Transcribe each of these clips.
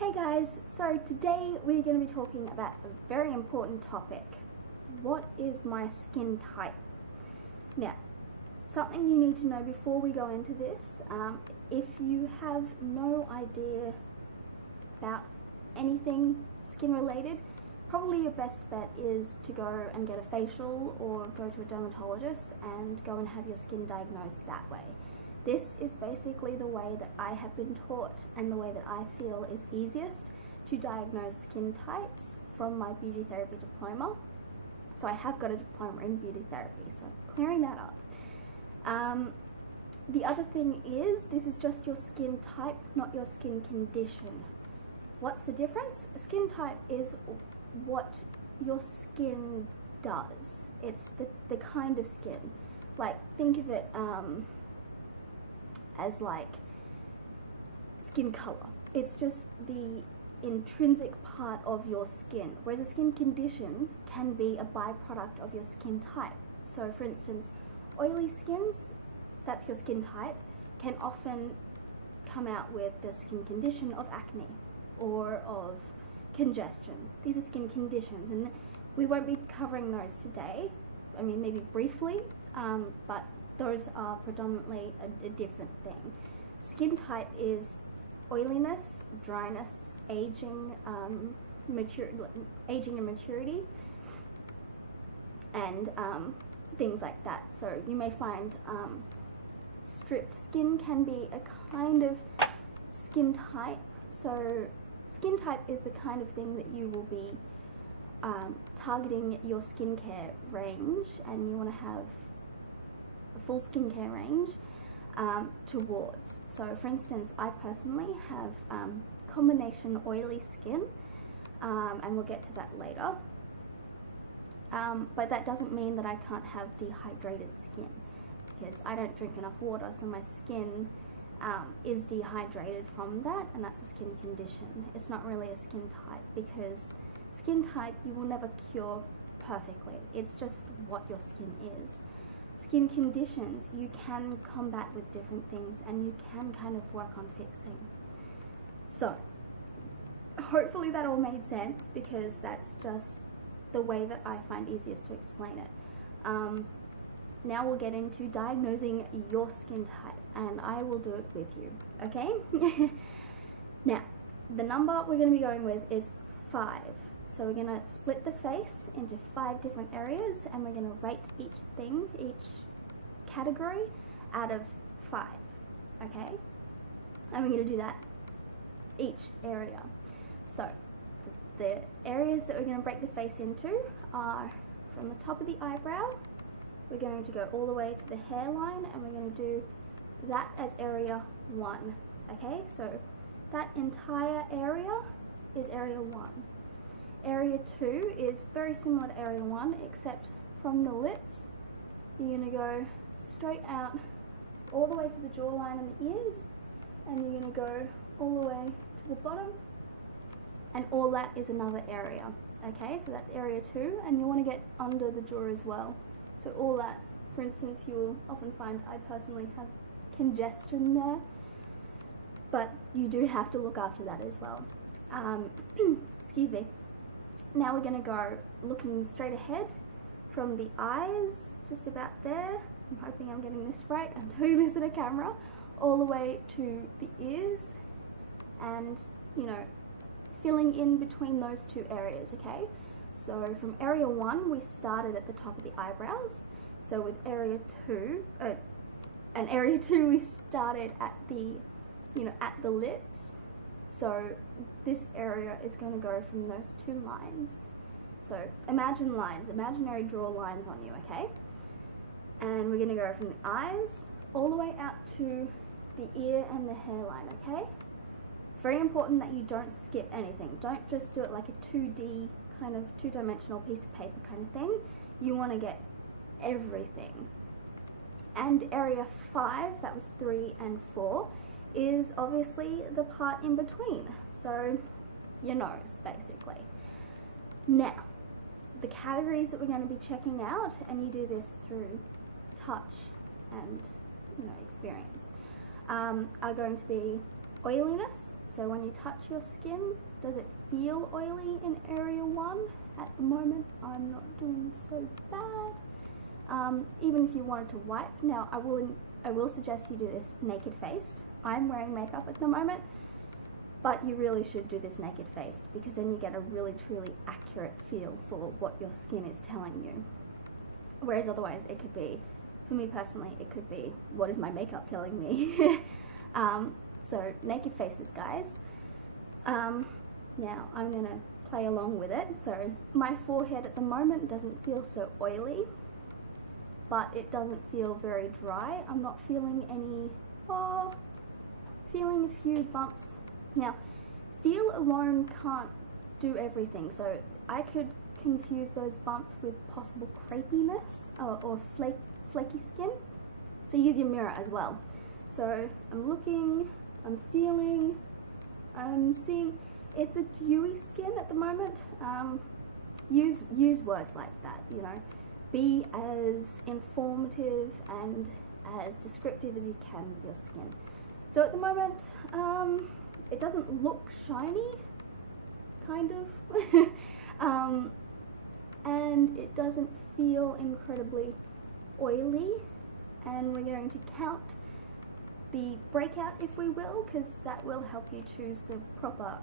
Hey guys, so today we're going to be talking about a very important topic. What is my skin type? Now, something you need to know before we go into this, if you have no idea about anything skin related, probably your best bet is to go and get a facial or go to a dermatologist and go and have your skin diagnosed that way. This is basically the way that I have been taught and the way that I feel is easiest to diagnose skin types from my beauty therapy diploma. So I have got a diploma in beauty therapy, so clearing that up. The other thing is, this is just your skin type, not your skin condition. What's the difference? A skin type is what your skin does. It's the kind of skin. Like, think of it as like skin color. It's just the intrinsic part of your skin, whereas a skin condition can be a byproduct of your skin type. So for instance, oily skins, that's your skin type, can often come out with the skin condition of acne or of congestion. These are skin conditions, and we won't be covering those today. I mean, maybe briefly, but those are predominantly a different thing. Skin type is oiliness, dryness, aging and maturity, and things like that. So you may find stripped skin can be a kind of skin type. So skin type is the kind of thing that you will be targeting your skincare range, and you want to have a full skincare range towards. So for instance, I personally have combination oily skin, and we'll get to that later. But that doesn't mean that I can't have dehydrated skin, because I don't drink enough water, so my skin is dehydrated from that, and that's a skin condition. It's not really a skin type, because skin type you will never cure perfectly. It's just what your skin is. Skin conditions you can combat with different things, and you can kind of work on fixing. So hopefully that all made sense, because that's just the way that I find easiest to explain it. Now we'll get into diagnosing your skin type, and I will do it with you, okay? Now, the number we're going to be going with is 5. So we're going to split the face into 5 different areas, and we're going to rate each thing, each category, out of 5, okay? And we're going to do that each area. So the areas that we're going to break the face into are from the top of the eyebrow. We're going to go all the way to the hairline, and we're going to do that as area 1, okay? So that entire area is area 1. Area 2 is very similar to area 1, except from the lips, you're going to go straight out all the way to the jawline and the ears, and you're going to go all the way to the bottom, and all that is another area, okay? So that's area 2, and you want to get under the jaw as well. So all that, for instance, you will often find I personally have congestion there, but you do have to look after that as well. Excuse me. Now we're going to go looking straight ahead from the eyes, just about there. I'm hoping I'm getting this right. I'm doing this in a camera. All the way to the ears, and, you know, filling in between those 2 areas, okay? So from area 1, we started at the top of the eyebrows. So with area 2, we started at the, at the lips. So this area is going to go from those 2 lines. So imagine lines, imaginary draw lines on you, okay? And we're going to go from the eyes all the way out to the ear and the hairline, okay? It's very important that you don't skip anything. Don't just do it like a 2D, kind of 2-dimensional piece of paper kind of thing. You want to get everything. And area 5, that was 3 and 4, is obviously the part in between, so your nose basically. Now, the categories that we're going to be checking out, and you do this through touch and experience, are going to be oiliness. So when you touch your skin, does it feel oily in area 1? At the moment, I'm not doing so bad. Even if you wanted to wipe, now I will suggest you do this naked faced. I'm wearing makeup at the moment, but you really should do this naked faced, because then you get a really truly accurate feel for what your skin is telling you. Whereas otherwise it could be, for me personally, it could be, what is my makeup telling me? So naked faces, guys. Now I'm gonna play along with it. So my forehead at the moment doesn't feel so oily, but it doesn't feel very dry. I'm not feeling any, feeling a few bumps. Now, feel alone can't do everything, so I could confuse those bumps with possible crepiness or flaky skin. So use your mirror as well. So I'm looking, I'm feeling, I'm seeing. It's a dewy skin at the moment. Use words like that, you know. Be as informative and as descriptive as you can with your skin. So at the moment, it doesn't look shiny, kind of, and it doesn't feel incredibly oily. And we're going to count the breakout, if we will, because that will help you choose the proper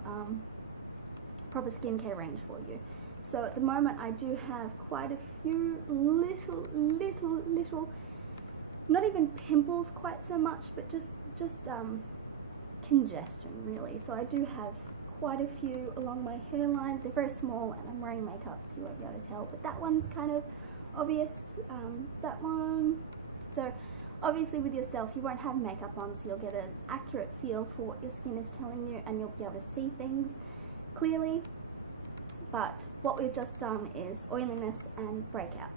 skincare range for you. So at the moment I do have quite a few little, not even pimples quite so much, but just congestion really. So I do have quite a few along my hairline. They're very small and I'm wearing makeup so you won't be able to tell, but that one's kind of obvious, that one. So obviously with yourself you won't have makeup on, so you'll get an accurate feel for what your skin is telling you and you'll be able to see things clearly. But what we've just done is oiliness and breakout.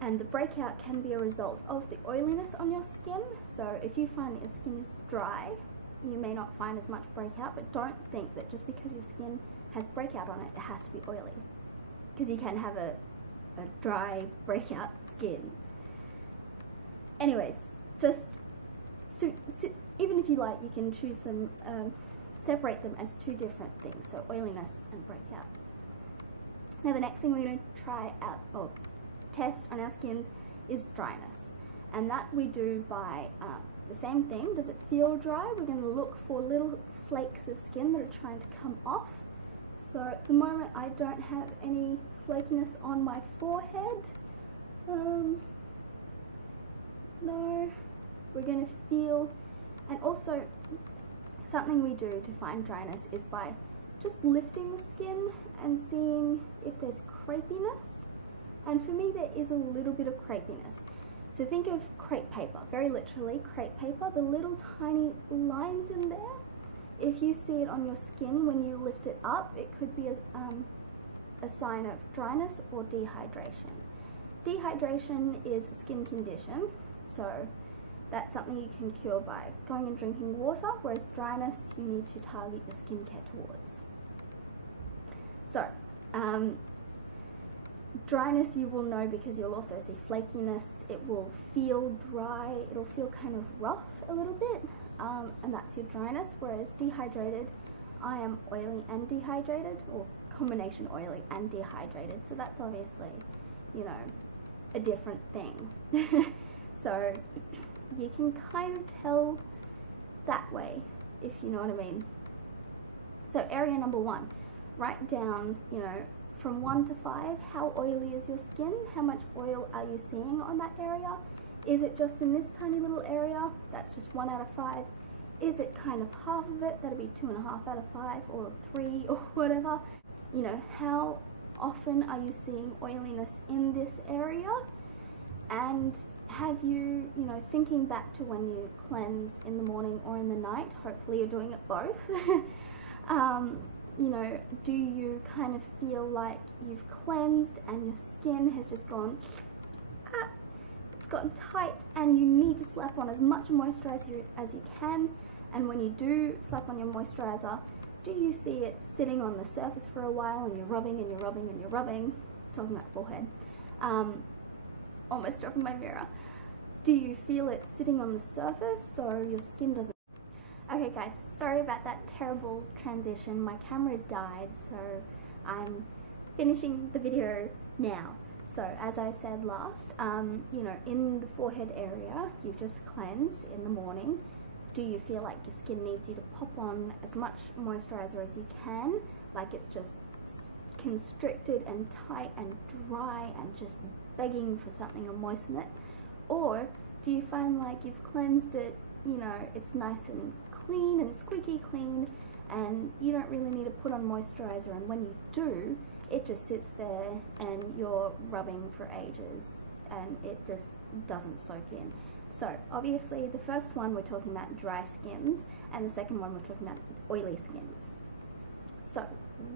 And the breakout can be a result of the oiliness on your skin. So if you find that your skin is dry, you may not find as much breakout, but don't think that just because your skin has breakout on it, it has to be oily. Because you can have a dry breakout skin. Anyways, just even if you like, you can choose them, separate them as two different things, so oiliness and breakout. Now the next thing we're going to try out or test on our skins is dryness, and that we do by the same thing. Does it feel dry? We're going to look for little flakes of skin that are trying to come off. So at the moment I don't have any flakiness on my forehead. No, we're going to feel, and also something we do to find dryness is by just lifting the skin and seeing if there's crepiness. And for me there is a little bit of crepiness. So think of crepe paper, very literally crepe paper, the little tiny lines in there. If you see it on your skin when you lift it up, it could be a sign of dryness or dehydration. Dehydration is a skin condition, so that's something you can cure by going and drinking water, whereas dryness you need to target your skincare towards. So, dryness you will know because you'll also see flakiness. It will feel dry, it'll feel kind of rough a little bit, and that's your dryness, whereas dehydrated, I am oily and dehydrated, or combination oily and dehydrated, so that's obviously, you know, a different thing. So you can kind of tell that way, if you know what I mean. So area number 1, write down, you know, from 1 to 5, how oily is your skin? How much oil are you seeing on that area? Is it just in this tiny little area? That's just 1 out of 5. Is it kind of half of it? That'll be 2.5 out of 5, or 3, or whatever. You know, how often are you seeing oiliness in this area? And have you, you know, thinking back to when you cleanse in the morning or in the night, hopefully you're doing it both, you know, do you kind of feel like you've cleansed and your skin has just gone, it's gotten tight and you need to slap on as much moisturizer as you can, and when you do slap on your moisturizer, do you see it sitting on the surface for a while and you're rubbing and you're rubbing and you're rubbing, talking about forehead, almost dropping my mirror. Do you feel it sitting on the surface so your skin doesn't? Okay guys, sorry about that terrible transition. My camera died, so I'm finishing the video now. So as I said last, you know, in the forehead area, you've just cleansed in the morning. Do you feel like your skin needs you to pop on as much moisturizer as you can? Like it's just constricted and tight and dry and just begging for something to moisten it? Or do you find like you've cleansed it, you know, it's nice and clean and squeaky clean, and you don't really need to put on moisturizer, and when you do, it just sits there and you're rubbing for ages and it just doesn't soak in. So obviously the first one we're talking about dry skins, and the second one we're talking about oily skins. So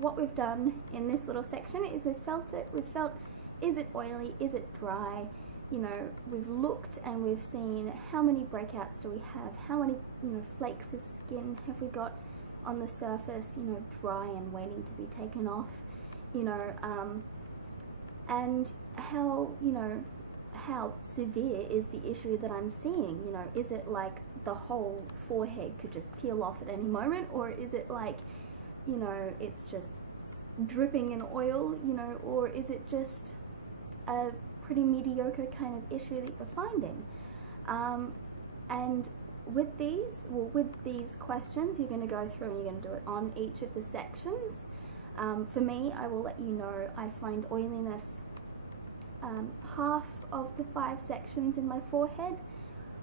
what we've done in this little section is we've felt it, is it oily, is it dry? You know, we've looked and we've seen how many breakouts do we have, how many, you know, flakes of skin have we got on the surface, you know, dry and waiting to be taken off, you know, and how, you know, how severe is the issue that I'm seeing. You know, is it like the whole forehead could just peel off at any moment, or is it like, you know, it's just dripping in oil, you know, or is it just a pretty mediocre kind of issue that you're finding? And with these questions, you're going to go through and you're going to do it on each of the sections. For me, I will let you know, I find oiliness half of the 5 sections in my forehead,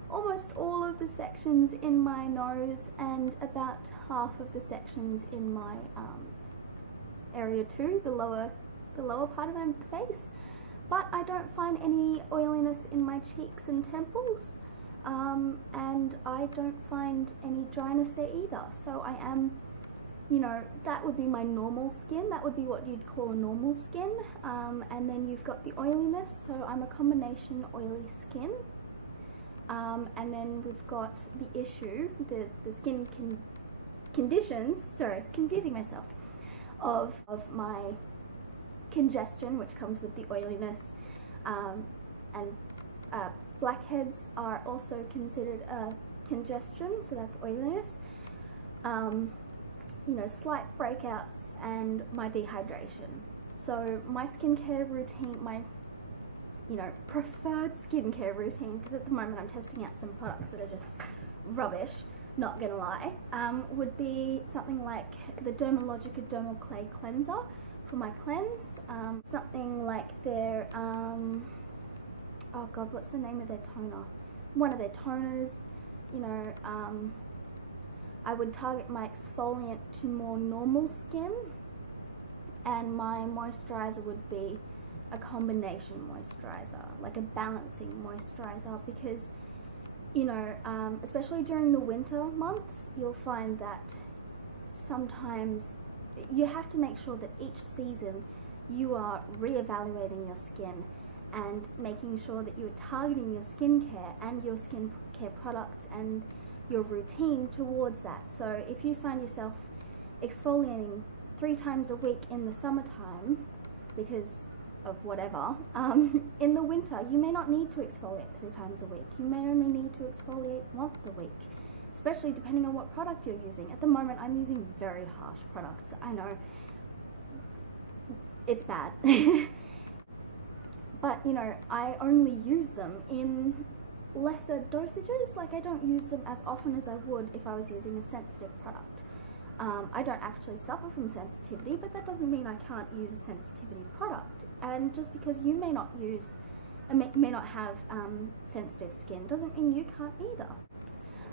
almost all of the sections in my nose, and about half of the sections in my area 2, the lower part of my face. But I don't find any oiliness in my cheeks and temples, and I don't find any dryness there either. So I am, you know, that would be my normal skin. That would be what you'd call a normal skin. And then you've got the oiliness, so I'm a combination oily skin. And then we've got the issue, the skin conditions, sorry, confusing myself, of my congestion, which comes with the oiliness, and blackheads are also considered a congestion, so that's oiliness. You know, slight breakouts, and my dehydration. So my skincare routine, my, you know, preferred skincare routine, because at the moment I'm testing out some products that are just rubbish, not gonna lie, would be something like the Dermalogica Dermal Clay Cleanser for my cleanse, something like their, oh god, what's the name of their toner? One of their toners, you know, I would target my exfoliant to more normal skin, and my moisturizer would be a combination moisturizer, like a balancing moisturizer, because, you know, especially during the winter months, you'll find that sometimes you have to make sure that each season you are re-evaluating your skin and making sure that you're targeting your skincare and your skincare products and your routine towards that. So if you find yourself exfoliating 3 times a week in the summertime because of whatever, in the winter you may not need to exfoliate 3 times a week. You may only need to exfoliate once a week, especially depending on what product you're using. At the moment I'm using very harsh products. I know, it's bad. But, you know, I only use them in lesser dosages. Like, I don't use them as often as I would if I was using a sensitive product. I don't actually suffer from sensitivity, but that doesn't mean I can't use a sensitivity product. And just because you may not use, may not have sensitive skin, doesn't mean you can't either.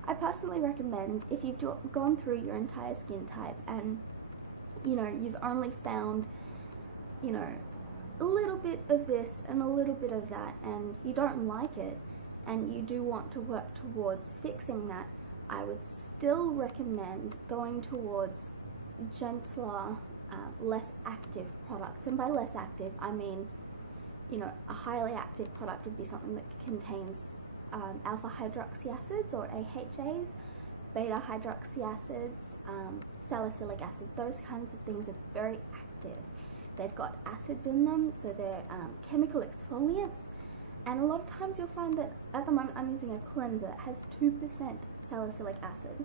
I personally recommend, if you've gone through your entire skin type and, you know, you've only found, you know, a little bit of this and a little bit of that, and you don't like it, and you do want to work towards fixing that, I would still recommend going towards gentler, less active products. And by less active, I mean, you know, a highly active product would be something that contains alpha hydroxy acids, or AHAs, beta hydroxy acids, salicylic acid. Those kinds of things are very active. They've got acids in them, so they're chemical exfoliants. And a lot of times you'll find that at the moment I'm using a cleanser that has 2% salicylic acid.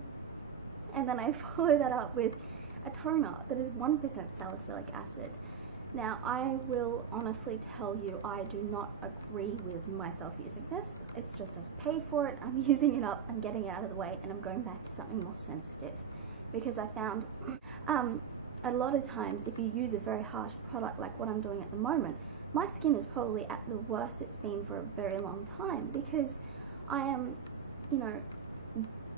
and then I follow that up with a toner that is 1% salicylic acid. Now, I will honestly tell you, I do not agree with myself using this. It's just I've paid for it, I'm using it up, I'm getting it out of the way, and I'm going back to something more sensitive. Because I found a lot of times if you use a very harsh product like what I'm doing at the moment, my skin is probably at the worst it's been for a very long time, because I am, you know,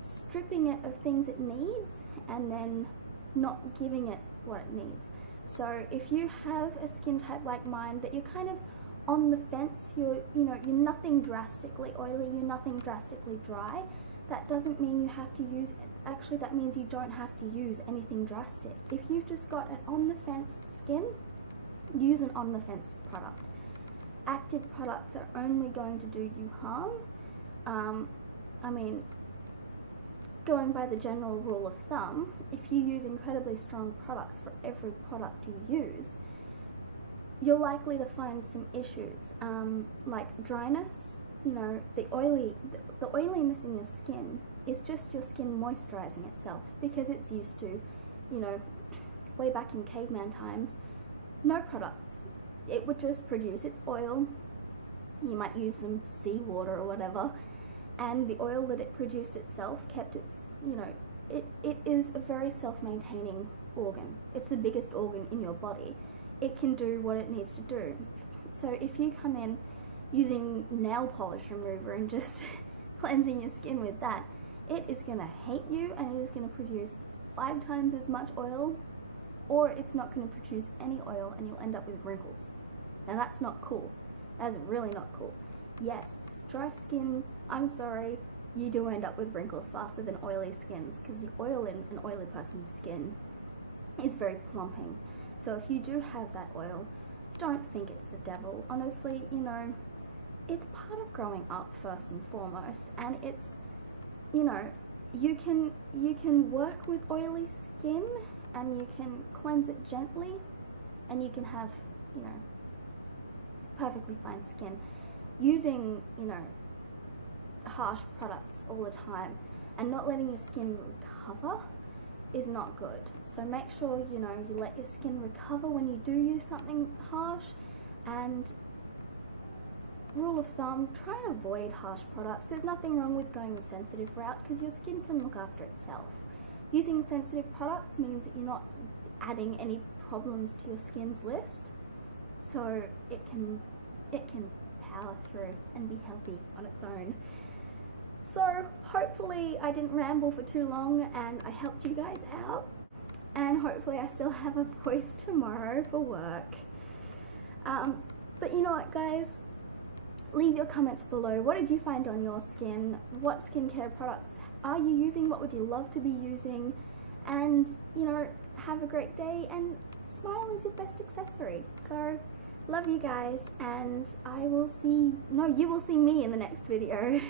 stripping it of things it needs and then not giving it what it needs. So if you have a skin type like mine that you're kind of on the fence, you're nothing drastically oily, you're nothing drastically dry, that doesn't mean you have to use, actually that means you don't have to use anything drastic. If you've just got an on the fence skin, use an on the fence product. Active products are only going to do you harm. I mean, going by the general rule of thumb, if you use incredibly strong products for every product you use, you're likely to find some issues, like dryness. You know, the oiliness in your skin is just your skin moisturizing itself, because it's used to, you know, way back in caveman times, no products. It would just produce its oil. You might use some seawater or whatever, and the oil that it produced itself kept its, you know, it is a very self-maintaining organ. It's the biggest organ in your body. It can do what it needs to do. So if you come in using nail polish remover and just cleansing your skin with that, it is going to hate you, and it is going to produce 5 times as much oil, or it's not going to produce any oil and you'll end up with wrinkles. Now that's not cool. That's really not cool. Yes, dry skin, I'm sorry, you do end up with wrinkles faster than oily skins, because the oil in an oily person's skin is very plumping. So if you do have that oil, don't think it's the devil. Honestly, you know, it's part of growing up first and foremost, and it's, you know, you can work with oily skin and you can cleanse it gently, and you can have, you know, perfectly fine skin. Using, you know, harsh products all the time and not letting your skin recover is not good. So make sure, you know, you let your skin recover when you do use something harsh, and rule of thumb, try and avoid harsh products. There's nothing wrong with going the sensitive route, because your skin can look after itself. Using sensitive products means that you're not adding any problems to your skin's list, so it can power through and be healthy on its own. So hopefully I didn't ramble for too long and I helped you guys out, and hopefully I still have a voice tomorrow for work. But you know what, guys? Leave your comments below. What did you find on your skin? What skincare products are you using? What would you love to be using? And, you know, have a great day, and smile is your best accessory. So, love you guys, and you will see me in the next video.